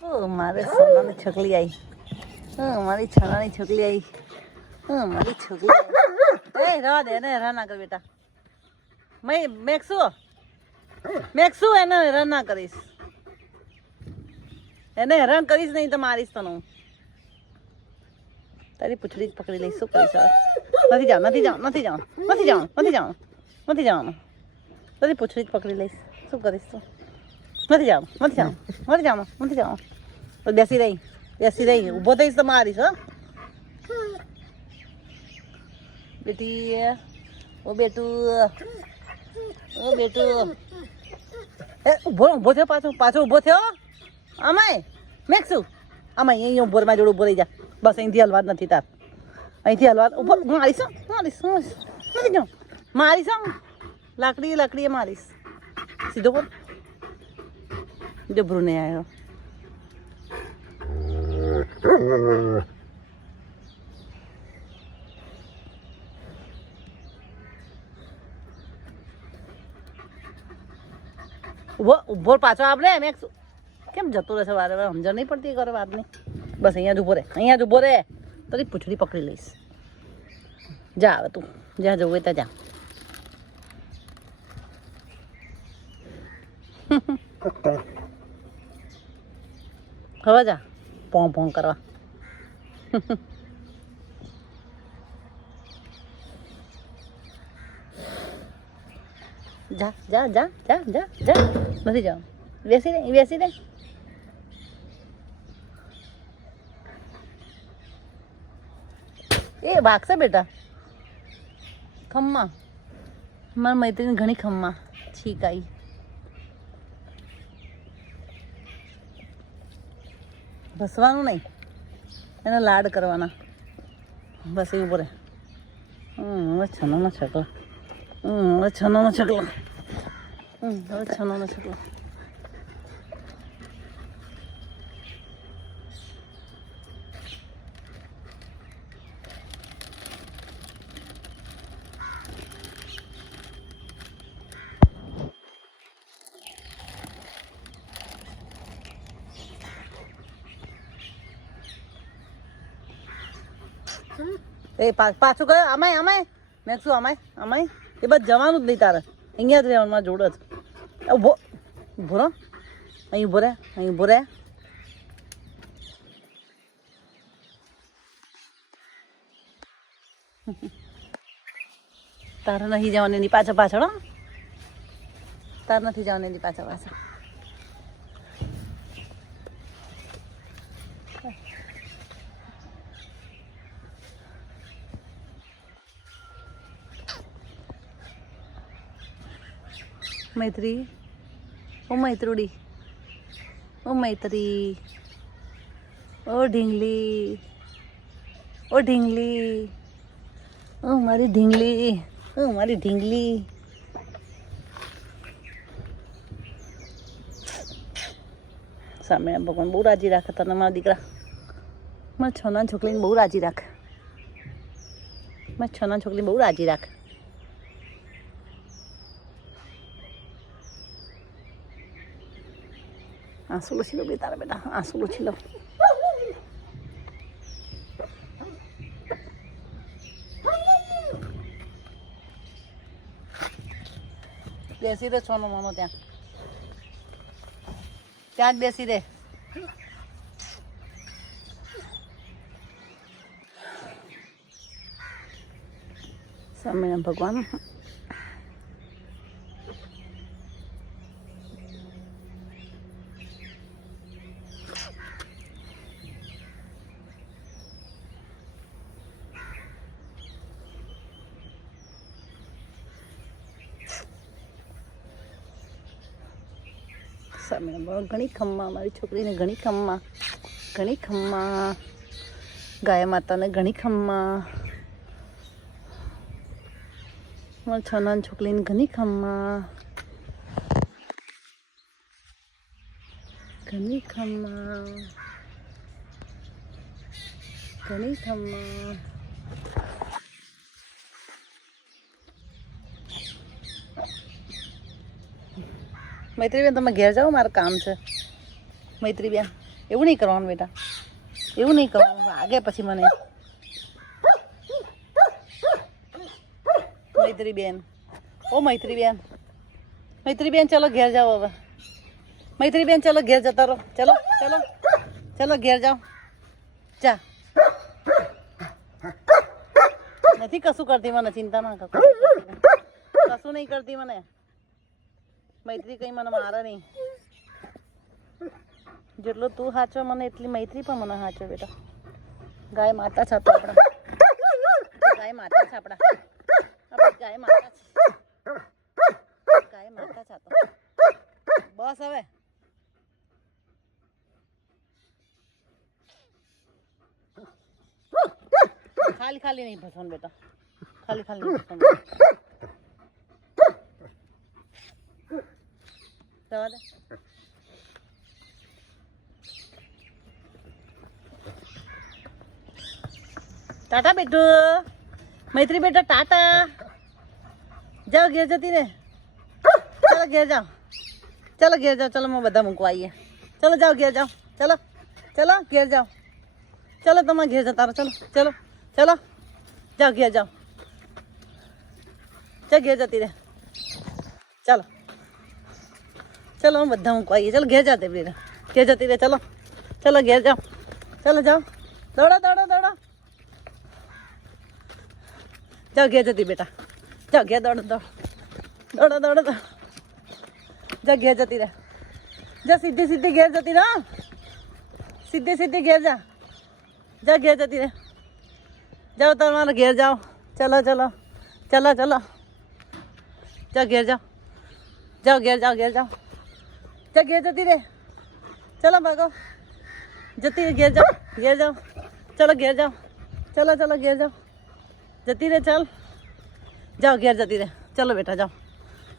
મારે સોનાની છકલી આવી મારી છનાની છકલી આવી મારી આવી. એ, રવા દે, એને હેરાન ના કર બેટા. મેં મેક્સુ મેક્સુ એને હેરાન ના કરીશ? એને હેરાન કરીશ નહીં તો મારીશ તને હું. તારી પૂછડી જ પકડી લઈશ, શું કરીશ નથી જાવ નથી જાવ નથી જાવ નથી જાઉં નથી જાઉં નથી જવાનું. તારી પૂછડી જ પકડી લઈશ, શું કરીશ તું? નથી જાવ નથી જાવ નથી જવાનું નથી જવાનું. તો બેસી રહી બેસી રહી, ઊભો થઈશ તો મારીશ, હો. બેટી ઓ બેટું ઓ બેટું. એ, ઊભો ઊભો થયો પાછો પાછો ઊભો થયો? આમાંય? મેક્સું આમાં અહીંયા ઊભો, મારી જોડે ઊભો રહી જા. બસ અહીંથી હલવા નથી તાર. અહીંથી હલવા ઊભો મારીશ મારીશ નથી જાઉં મારીશ. લાકડી, લાકડીએ મારીશ. સીધો બોલ. જો ભ્રુને આવ્યો ઊભો ઊભો પાછો આપણે મેં શું- કેમ જતો રહેશે વારે વારે સમજણ નહીં પડતી કરે વાતની બસ અહીંયા જ ઊભો રહે અહીંયા જ ઊભો રહે તો તારી પૂંછડી પકડી લઈશ જા હવે તું જ્યાં જવું હોય ત્યાં જા હવે જા. પોં પોં કરવા. જા જા જા જા જા જા. નથી જાવ બેસી દે બેસી દે. એ ભાગશે બેટા. ખમ્મા. મારી મૈત્રીની ઘણી ખમ્મા. છીક આવી ભસવાનું નહીં એને લાડ કરવાના બસ એવું પડે હમ હવે છનોનો છકલો હમ હવે છનોનો છકલો હમ હવે છનોનો છકલો એ પાછું કયો? અમાય અમાય મેં શું અમાય અમાય એ બસ જવાનું જ નહીં તારે. અહીંયા જ રહેવાનું, મારા જોડે જ. ભો રહો. અહીં રહે અહીં રહે. તારે નહીં જવાની એની પાછળ પાછળ તારે નથી જવાની એની પાછળ પાછળ. મૈત્રી ઓ મૈત્રુડી ઓ મૈત્રી ઓ ઢીંગલી ઓ ઢીંગલી ઓ મારી ઢીંગલી. ઓ મારી ઢીંગલી. સામે ભગવાન બહુ રાજી રાખે તને, મારા દીકરા. મારા છોના છોકરીને બહુ રાજી રાખે. મારા છોના છોકરીને બહુ રાજી રાખે. બે તારા બેટા આંસુ લૂછી લો બેસી રે સોનો મોનો ત્યાં ત્યાં જ બેસી રે સ્વામિનારાયણ ભગવાન ભગવાન ઘણી ખમ્મા મારી છોકરીને, ઘણી ખમ્મા ઘણી ખમ્મા. ગાય માતાને ઘણી ખમ્મા. મારા છોનાની છોકરીને ઘણી ખમ્મા. ઘણી ખમ્મા. ઘણી ખમ્મા. મૈત્રી બેન તમે ઘેર જાઓ, મારે કામ છે. મૈત્રી બેન એવું નહીં કરવાનું બેટા. એવું નહીં કરવાનું આગે પછી મને. મૈત્રી બેન ઓ મૈત્રી બેન મૈત્રી બેન ચલો ઘેર જાઓ હવે. મૈત્રી બેન ચલો ઘેર જતા રહો. ચલો ચલો ચલો ઘેર જાઓ. ચા નથી કશું કરતી મને, ચિંતા ના કશું નહીં કરતી મને. મૈત્રી કઈ મને મારે નહીં જેટલો તું સાચો મને એટલી મૈત્રી પણ મને સાચો બેટા ગાય માતા છે તો આપણા ગાય માતા છે આપણા આપણી ગાય માતા છે ગાય માતા છે આ તો બસ હવે ખાલી ખાલી નહીં ભસવાનું બેટા ખાલી ખાલી નહીં ભસવાનું Toda. टाटा बेटू मैत्री बेटा टाटा जाओ घेर जती ने चलो घेर जाओ चलो घेर जाओ चलो मैं बदा મૂકવા આવીએ ચલો જાઓ ઘેર જાઓ ચલો ચલો ઘેર જાઓ ચલો તમે ઘેર જતા રહો ચલો ચલો ચલો જાઓ ઘેર જાઓ ચાલ ઘેર જતી રહે ચલો ચાલો અમે બધા મૂકવા આવીએ ચાલો ઘેર જતી રહે ઘેર જતી રહે ચાલો ચાલો ઘેર જાઓ ચાલો જાઓ દોડો દોડો દોડો જાઓ ઘેર જતી બેટા જાઓ ઘેર દોડો દોડો દોડો દોડો દોડો જા ઘેર જતી રહે જા સીધી સીધી ઘેર જતી રહે હં? સીધી સીધી ઘેર જા જા ઘેર જતી રહે જાઓ તમારા ઘેર જાઓ ચલો ચલો ચલો ચલો જાઓ ઘેર જાઓ જાઓ ઘેર જાઓ ઘેર જાઓ જા ઘેર જતી રે. ચલો ભાગો. જતી ઘેર જાઓ. ઘેર જાઓ. ચલો ઘેર જાઓ. ચલો ચલો, ઘેર જાઓ. જતી રે, ચાલ. જાઓ, ઘેર જતી રે. ચલો બેટા, જાઓ.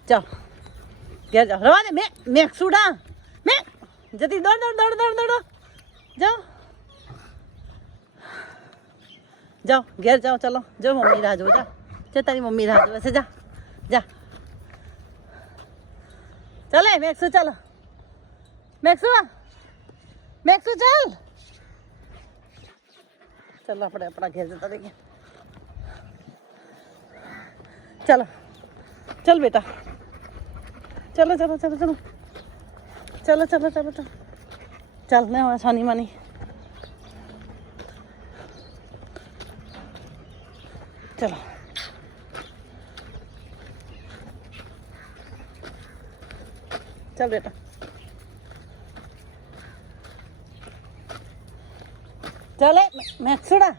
જાઓ. ઘેર જાઓ. રવા દે મેં મેં, સુડા. મેં, જતી, દોડ દોડ દોડ દોડ, દોડો. જાઓ. જાઓ, ઘેર જાઓ, ચલો. જો મમ્મી રાહ જોવે જા. જો, તારી મમ્મી રાહ જોવે છે, જા. જા. ચાલે મેક્સુ ચાલો. મેક્સુ મેક્સુ ચાલ ચાલો આપણે આપણા ઘેર જતા રહીએ ચાલો ચાલ બેટા ચલો ચલો ચલો ચલો ચલો ચલો ચલો ચલો ચાલ ને હવે સાની માની ચલો ચાલ બેટા ચાલે મેક્સુડા